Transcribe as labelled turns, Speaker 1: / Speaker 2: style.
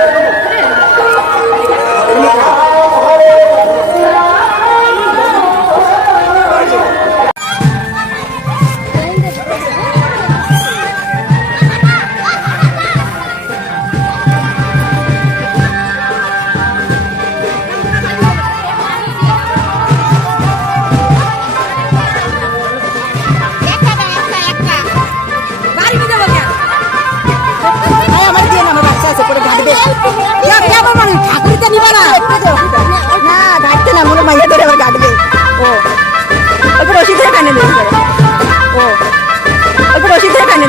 Speaker 1: 네.
Speaker 2: మయ్యతో ఎవరు కాదు
Speaker 1: ఓ ఇప్పుడు వచ్చిందే కన్నీ ఓ. ఇప్పుడు వచ్చిందే కన్నీ